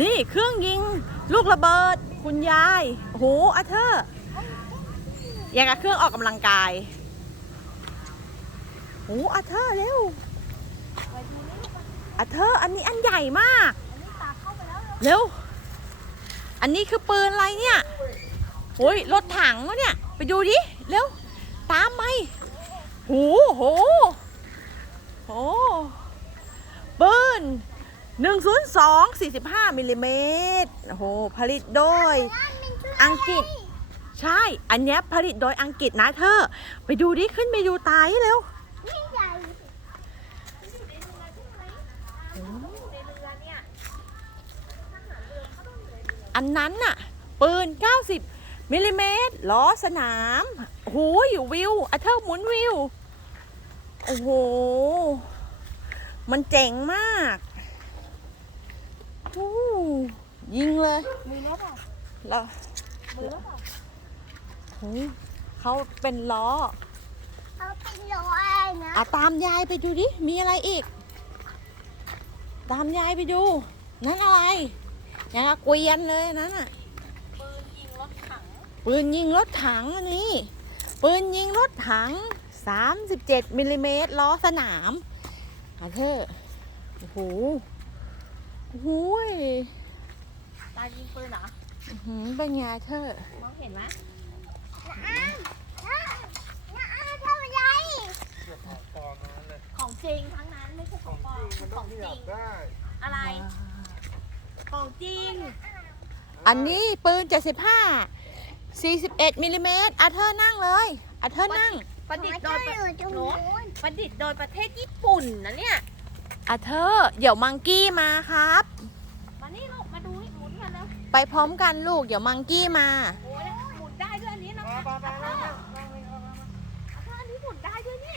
นี่เครื่องยิง ลูกระเบิด คุณยายโอ้โหอาเธอร์อย่างกับเครื่องออกกำลังกายโอ้อาเธอร์เร็วอาเธอร์อันนี้อันใหญ่มากเร็ว อันนี้คือปืนอะไรเนี่ยโอ้ยรถถังวะเนี่ย ไปดูดิ เร็ว ตามไปโหโหโหปืน 102 45มิลลิเมตรโอ้โหผลิตโดยอังกฤษ ใช่ อันเนี้ยผลิตโดยอังกฤษนะเธอ ไปดูดิขึ้นไปดูตายเร็วอันนั้นน่ะ ปืน 90มิลลิเมตรล้อสนามโอ้โหอยู่วิวอะเธอหมุนวิว โอ้โห มันเจ๋งมาก อู้ยิงเลยมือแล้วเปล่าแล้วมือแล้วเปล่าโอ้ยเขาเป็นล้อเขาเป็นร้อยนะอะตามยายไปดูดิ มีอะไรอีก ตามยายไปดู นั่นอะไรยังกับเกวียนเลยนั่นน่ะ ปืนยิงรถถัง ปืนยิงรถถังอันนี้ ปืนยิงรถถัง 37มิลลิเมตรล้อสนามอาเธอร์โอ้โหโอ้โหยตายิงปืนเหรออื้อหือเป็นไงเธอ มองเห็นไหมน้าน้าน้าทำอะไรปลอมๆทั้งนั้นเลยของจริงทั้งนั้นไม่ใช่ของปลอมมันขต้อองงขจยัริบงได้อะไร ของจริง อันนี้ปืน 75 41มิลลิเมตรอาเธอร์นั่งเลยอาเธอร์นั่ง ประดิษฐ์โดยประหนูประดิษฐ์โดยประเทศญี่ปุ่นนะเนี่ย อาเธอเดี๋ยวมังกี้มาครับ มานี่ลูก มาดูให้หมุนกันนะไปพร้อมกันลูก เดี๋ยวมังกี้มา โอ้ยหมุนได้ด้วยอันนี้นะอาเธอร์อันนี้หมุนได้ด้วยนี่